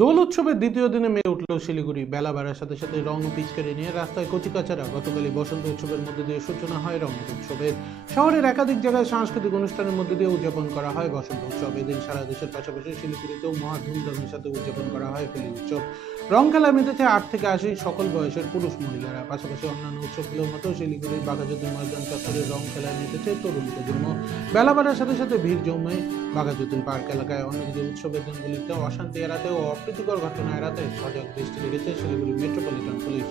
দোল উৎসবের দ্বিতীয় দিনে মেতে উঠল শিলিগুড়ি। বেলা বাড়ার সাথে সাথে রং ও পিচকারি নিয়ে রাস্তায় কচিকাচারা। গতকালই বসন্ত উৎসবের মধ্যে দিয়ে সূচনা হয় রঙের উৎসবের। শহরের একাধিক জায়গায় সাংস্কৃতিক অনুষ্ঠানের মধ্যে দিয়ে উদযাপন করা হয় বসন্ত উৎসব। এদিন সারা দেশের পাশাপাশি শিলিগুড়িতেও মহা ধুমধামের সাথে উদযাপন করা হয় হোলি উৎসব। রং খেলায় মেতেছে 8 থেকে 80 সকল বয়সের পুরুষ মহিলারা। পাশাপাশি অন্যান্য উৎসবগুলোর মতো শিলিগুড়ির বাঘাযতীন ময়দান চত্বরের রং খেলায় মেতেছে তরুণ প্রজন্ম। বেলা বাড়ার সাথে সাথে ভিড় জমে বাঘাযতীন পার্ক এলাকায়। অন্যদিকে উৎসবের দিনগুলিতে অশান্তি এড়াতে ও অপ্রীতিকর ঘটনা এড়াতে সজাগ দৃষ্টি রেখেছে শিলিগুড়ি মেট্রোপলিটন পুলিশ।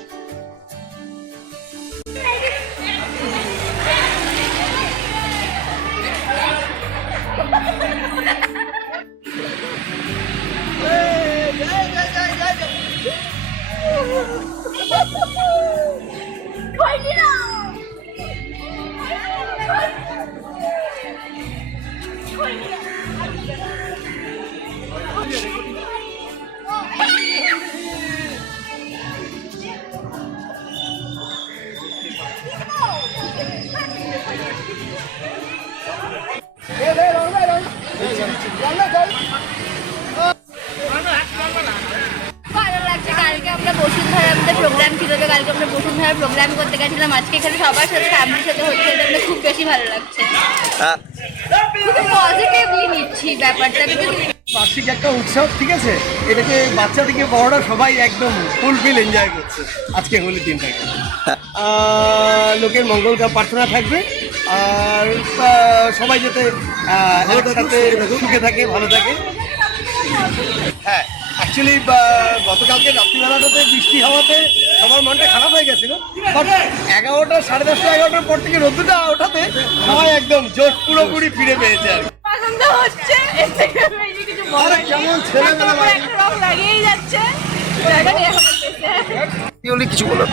ভালো লাগছে। কালকে আমরা বসুন্ধরা আমাদের প্রোগ্রাম ছিল, তো কালকে আমরা বসুন্ধরা প্রোগ্রাম করতে গেছিলাম। আজকে এখানে সবার সাথে ফ্যামিলির সাথে হচ্ছে, আমাদের খুব বেশি ভালো লাগছে। খুব পজিটিভলি নিচ্ছি ব্যাপারটা। বার্ষিক একটা উৎসব, ঠিক আছে, এটাকে বাচ্চা থেকে বড়রা সবাই একদম ফুলফিল এনজয় করছে আজকে হোলির দিনটাকে। লোকের মঙ্গল প্রার্থনা থাকবে, আর সবাই যাতে একসাথে সুখে থাকে, ভালো থাকে। হ্যাঁ, অ্যাকচুয়ালি গতকালকে রাত্রিবেলাটাতে বৃষ্টি হওয়াতে সবার মনটা খারাপ হয়ে গেছিল, বাট 11টা 10:30 11টার পর থেকে রোদ্দুরটা ওঠাতে সবাই একদম জোশ পুরোপুরি ফিরে পেয়েছে আর কি। আনন্দ হচ্ছে, কিছু বলার কেমন ছেলেবেলা রং লাগিয়েই যাচ্ছে। কিছু বলো।